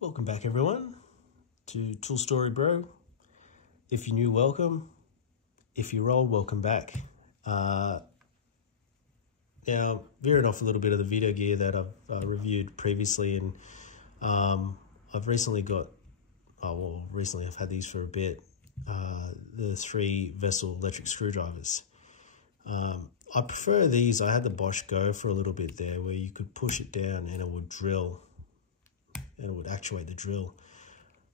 Welcome back everyone to Tool Story Bro. If you're new, welcome. If you're old, welcome back. Now, veering off a little bit of the video gear that I've reviewed previously, and I've recently got, recently I've had these for a bit, the 3 vessel electric screwdrivers. I prefer these. I had the Bosch Go for a little bit there where you could push it down and it would drill. And it would actuate the drill.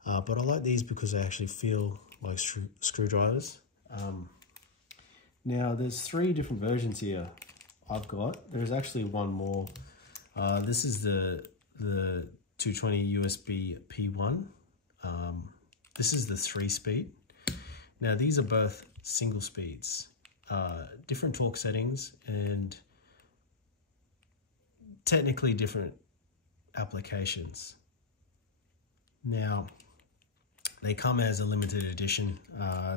But I like these because they actually feel like screwdrivers. Now there's 3 different versions here I've got. There's actually one more. This is the 220 USB P1. This is the 3-speed. Now these are both single speeds, different torque settings and technically different applications. Now, they come as a limited edition.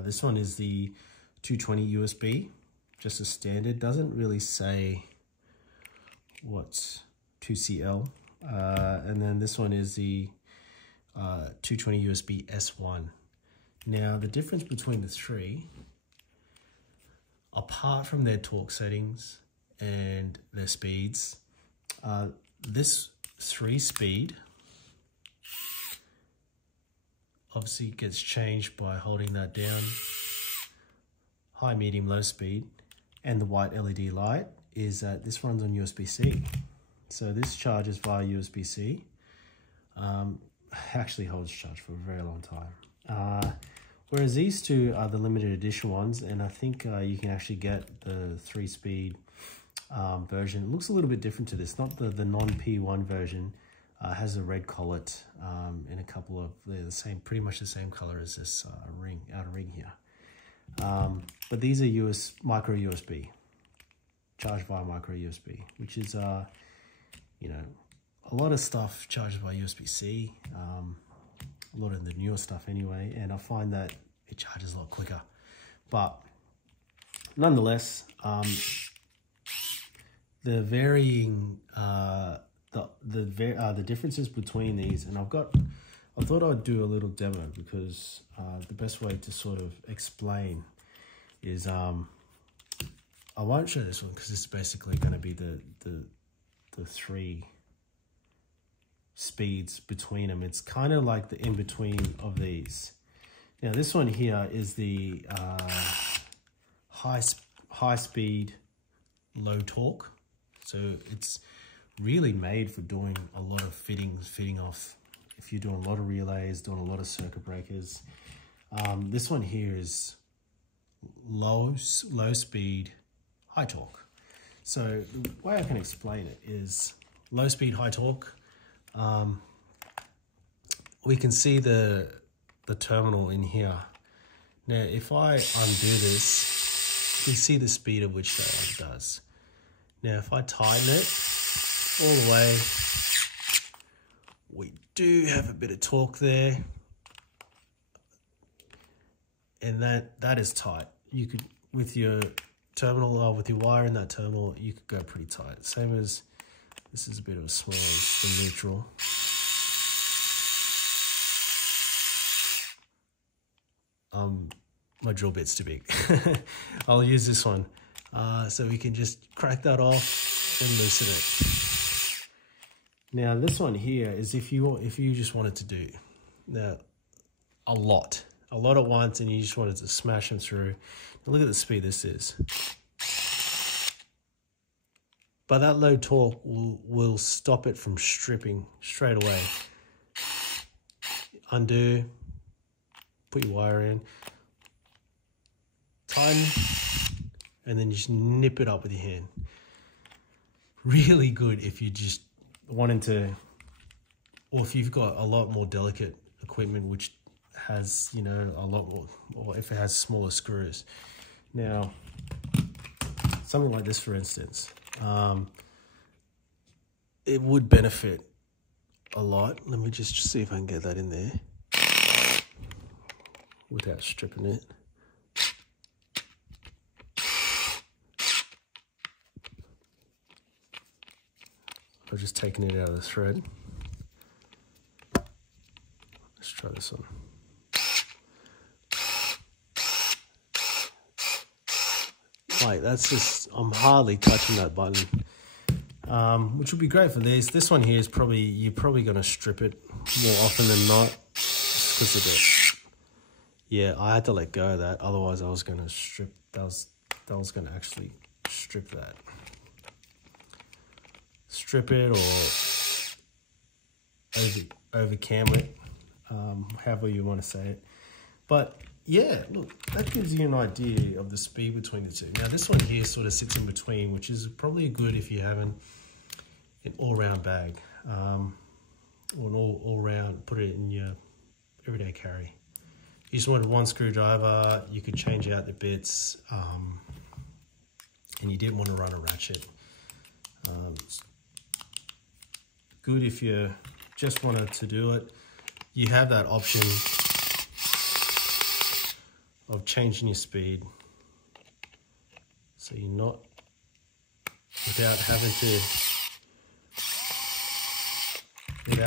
This one is the 220 USB, just a standard. Doesn't really say what's 2CL. And then this one is the 220 USB S1. Now, the difference between the 3, apart from their torque settings and their speeds, this 3-speed obviously gets changed by holding that down. High, medium, low speed. And the white LED light is that this runs on USB-C. So this charges via USB-C. Actually holds charge for a very long time. Whereas these 2 are the limited edition ones, and I think you can actually get the 3-speed version. It looks a little bit different to this, not the non-P1 version. Has a red collet and a couple of the same, pretty much the same color as this outer ring here. But these are micro USB, charged via micro USB, which is a lot of stuff charged by USB-C. A lot of the newer stuff anyway, and I find that it charges a lot quicker. But nonetheless, the varying the differences between these, and I thought I'd do a little demo because the best way to sort of explain is I won't show this one because it's basically going to be the 3 speeds between them. It's kind of like the in-between of these. Now this one here is the high speed, low torque. So it's really made for doing a lot of fitting off. If you're doing a lot of relays, doing a lot of circuit breakers. This one here is low speed, high torque. So the way I can explain it is low speed, high torque. We can see the terminal in here. Now, if I undo this, you can see the speed at which that does. Now, if I tighten it all the way, we do have a bit of torque there, and that is tight. You could, with your terminal or with your wire in that terminal, you could go pretty tight. Same as this is a bit of a small, the neutral. My drill bit's too big. I'll use this one, so we can just crack that off and loosen it. Now this one here is if you just wanted to do a lot at once, and you just wanted to smash them through. Now look at the speed this is. But that low torque will stop it from stripping straight away. Undo, put your wire in, tighten, and then just nip it up with your hand. Really good if you just wanting to, or if you've got a lot more delicate equipment which has, a lot more, or if it has smaller screws. Now, something like this, for instance, it would benefit a lot. Let me just see if I can get that in there without stripping it. I've just taken it out of the thread. Let's try this one. Like, that's just, I'm hardly touching that button. Which would be great for these. This one here is probably, you're probably going to strip it more often than not. Because of it. Yeah, I had to let go of that. Otherwise, I was going to strip, that was going to actually strip that. Strip it or over cam it, however you want to say it. But yeah, look, that gives you an idea of the speed between the two. Now this one here sort of sits in between, which is probably good if you have an all-round bag, or an all-round, put it in your everyday carry. You just wanted one screwdriver, you could change out the bits, and you didn't want to run a ratchet. Good if you just wanted to do it. You have that option of changing your speed, so you're not, without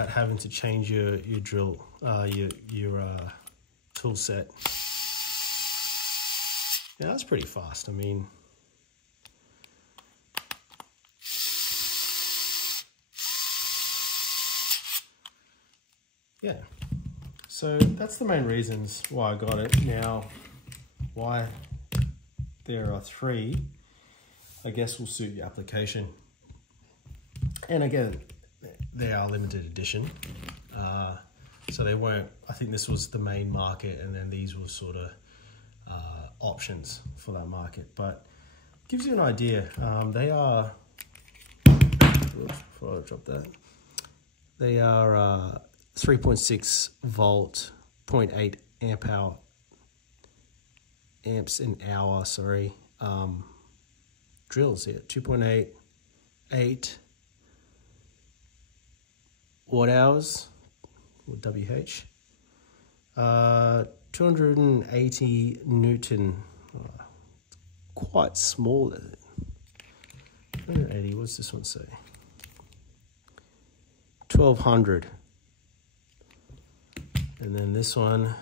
having to change your drill, your tool set. Yeah, that's pretty fast. I mean, yeah. So that's the main reasons why I got it. Now, why there are 3, I guess will suit your application. And again, they are limited edition. So they weren't, I think this was the main market, and then these were sort of options for that market. But it gives you an idea. They are, oops, before I drop that, they are 3.6 volt, 0.8 amps an hour, sorry, drills here, 2.8 watt hours, or WH, 280 Newton, quite small. 280, what's this one say? 1200. And then this one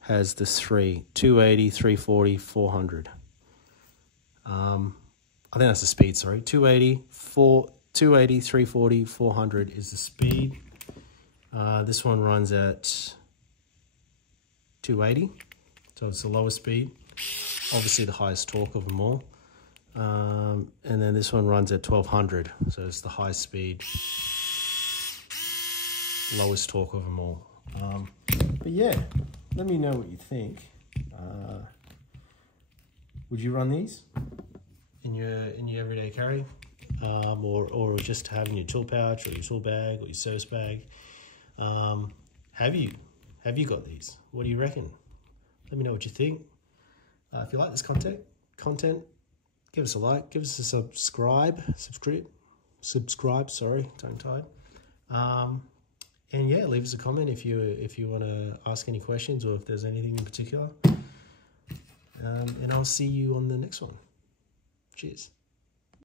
has the 280, 340, 400. I think that's the speed, sorry. 280, 340, 400 is the speed. This one runs at 280, so it's the lowest speed. Obviously the highest torque of them all. And then this one runs at 1200, so it's the high speed, lowest torque of them all. But yeah, let me know what you think. Would you run these in your everyday carry, or just have in your tool pouch or your tool bag or your service bag? Have you got these? What do you reckon? Let me know what you think. If you like this content, give us a like, give us a subscribe. Sorry, tongue tied. And yeah, leave us a comment if you want to ask any questions, or if there's anything in particular. And I'll see you on the next one. Cheers.